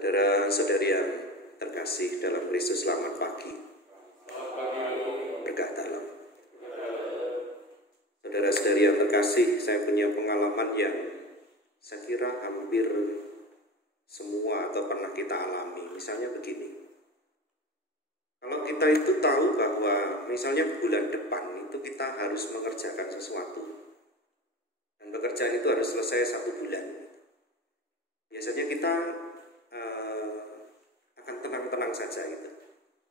Saudara-saudari yang terkasih dalam Kristus, selamat pagi. Berkah dalam. Saudara-saudari yang terkasih, saya punya pengalaman yang saya kira hampir semua atau pernah kita alami. Misalnya begini, kalau kita itu tahu bahwa misalnya bulan depan itu kita harus mengerjakan sesuatu, dan pekerjaan itu harus selesai 1 bulan. Biasanya kita akan tenang-tenang saja gitu.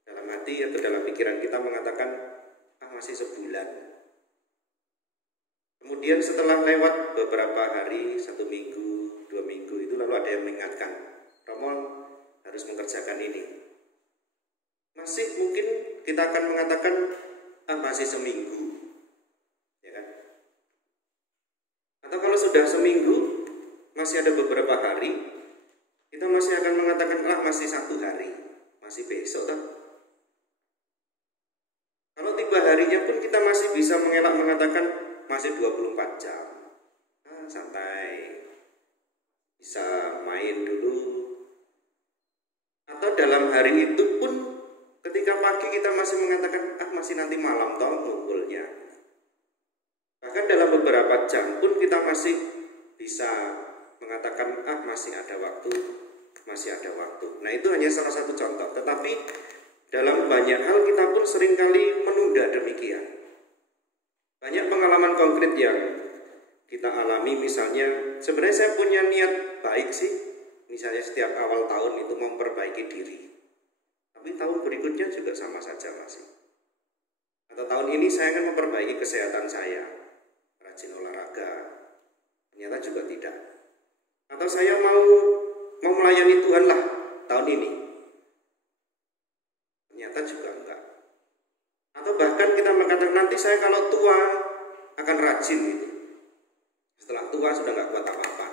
Dalam hati atau dalam pikiran kita mengatakan, masih sebulan. Kemudian setelah lewat beberapa hari, 1 minggu, 2 minggu, itu lalu ada yang mengingatkan, Romo harus mengerjakan ini. Masih mungkin kita akan mengatakan, masih seminggu, ya kan? Atau kalau sudah seminggu, masih ada beberapa hari, kita masih akan mengatakan, masih 1 hari, masih besok kan? Kalau tiba harinya pun kita masih bisa mengelak mengatakan masih 24 jam. Santai, bisa main dulu. Atau dalam hari itu pun ketika pagi kita masih mengatakan, masih nanti malam toh ngumpulnya. Bahkan dalam beberapa jam pun kita masih bisa mengatakan, masih ada waktu, masih ada waktu. Nah, itu hanya salah satu contoh. Tetapi dalam banyak hal kita pun seringkali menunda demikian. Banyak pengalaman konkret yang kita alami, misalnya sebenarnya saya punya niat baik sih, misalnya setiap awal tahun itu memperbaiki diri. Tapi tahun berikutnya juga sama saja masih. Atau tahun ini saya akan memperbaiki kesehatan saya, rajin olahraga, ternyata juga tidak. Atau saya mau melayani Tuhan lah tahun ini, ternyata juga enggak. Atau bahkan kita mengatakan nanti saya kalau tua akan rajin gitu. Setelah tua sudah enggak kuat apa-apa.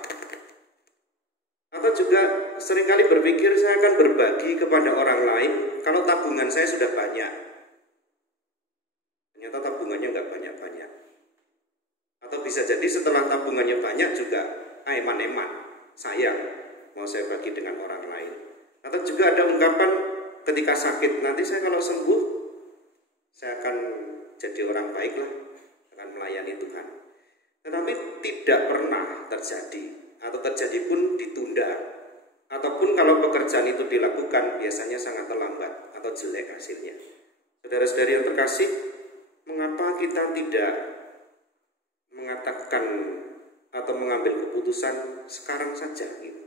Atau juga seringkali berpikir saya akan berbagi kepada orang lain kalau tabungan saya sudah banyak. Ternyata tabungannya enggak banyak-banyak. Atau bisa jadi setelah tabungannya banyak juga eman-eman, sayang, mau saya bagi dengan orang lain. Atau juga ada ungkapan ketika sakit, nanti saya kalau sembuh, saya akan jadi orang baik lah, akan melayani Tuhan. Tetapi tidak pernah terjadi, atau terjadi pun ditunda. Ataupun kalau pekerjaan itu dilakukan, biasanya sangat terlambat atau jelek hasilnya. Saudara-saudari yang terkasih, mengapa kita tidak mengatakan atau mengambil keputusan sekarang saja gitu?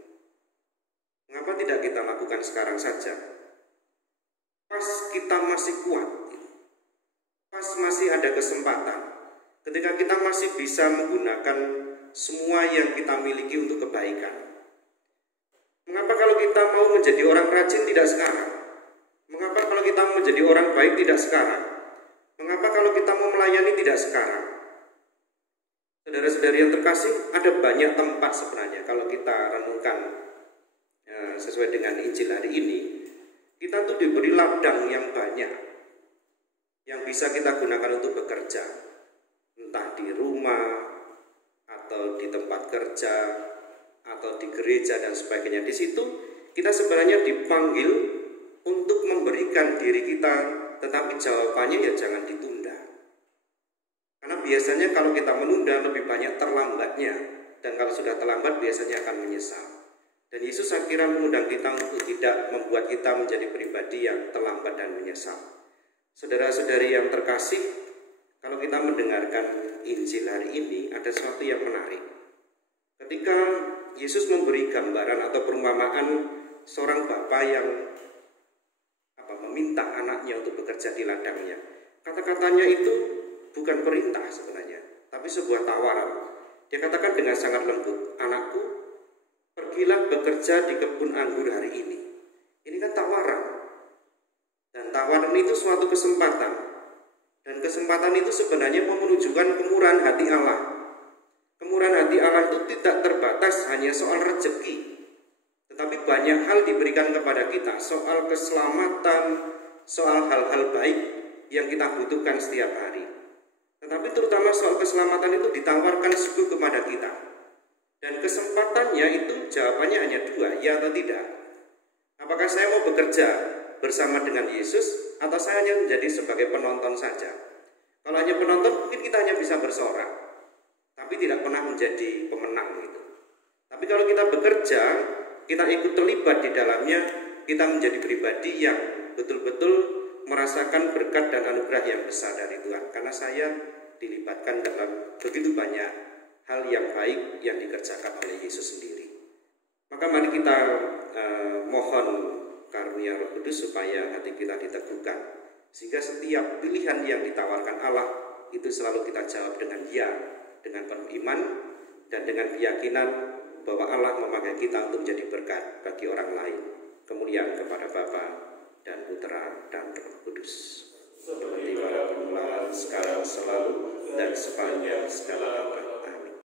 Mengapa tidak kita lakukan sekarang saja? Pas kita masih kuat gitu. Pas masih ada kesempatan, ketika kita masih bisa menggunakan semua yang kita miliki untuk kebaikan. Mengapa kalau kita mau menjadi orang rajin tidak sekarang? Mengapa kalau kita mau menjadi orang baik tidak sekarang? Mengapa kalau kita mau melayani tidak sekarang? Saudara-saudari yang terkasih, ada banyak tempat sebenarnya kalau kita renungkan sesuai dengan Injil hari ini. Kita tuh diberi ladang yang banyak yang bisa kita gunakan untuk bekerja, entah di rumah atau di tempat kerja atau di gereja dan sebagainya. Di situ kita sebenarnya dipanggil untuk memberikan diri kita, tetapi jawabannya ya jangan ditunda. Karena biasanya kalau kita menunda lebih banyak terlambatnya, dan kalau sudah terlambat biasanya akan menyesal. Dan Yesus akhirnya mengundang kita untuk tidak membuat kita menjadi pribadi yang terlambat dan menyesal. Saudara-saudari yang terkasih, kalau kita mendengarkan Injil hari ini, ada sesuatu yang menarik. Ketika Yesus memberi gambaran atau perumpamaan seorang bapak yang meminta anaknya untuk bekerja di ladangnya, kata-katanya itu bukan perintah sebenarnya, tapi sebuah tawaran. Dia katakan dengan sangat lembut, anakku, pergilah bekerja di kebun anggur hari ini. Ini kan tawaran. Dan tawaran itu suatu kesempatan. Dan kesempatan itu sebenarnya menunjukkan kemurahan hati Allah. Kemurahan hati Allah itu tidak terbatas hanya soal rezeki. Tetapi banyak hal diberikan kepada kita. Soal keselamatan, soal hal-hal baik yang kita butuhkan setiap hari. Tetapi terutama soal keselamatan itu ditawarkan sungguh kepada kita. Dan kesempatannya itu jawabannya hanya 2, ya atau tidak. Apakah saya mau bekerja bersama dengan Yesus atau saya hanya menjadi sebagai penonton saja? Kalau hanya penonton mungkin kita hanya bisa bersorak, tapi tidak pernah menjadi pemenang gitu. Tapi kalau kita bekerja, kita ikut terlibat di dalamnya, kita menjadi pribadi yang betul-betul merasakan berkat dan anugerah yang besar dari Tuhan. Karena saya dilibatkan dalam begitu banyak hal yang baik yang dikerjakan oleh Yesus sendiri. Maka mari kita mohon karunia Roh Kudus supaya hati kita diteguhkan, sehingga setiap pilihan yang ditawarkan Allah itu selalu kita jawab dengan ya, dengan penuh iman dan dengan keyakinan bahwa Allah memakai kita untuk menjadi berkat bagi orang lain. Kemuliaan kepada Bapa dan Putra dan Roh Kudus, seperti pada permulaan, sekarang, selalu, dan sepanjang segala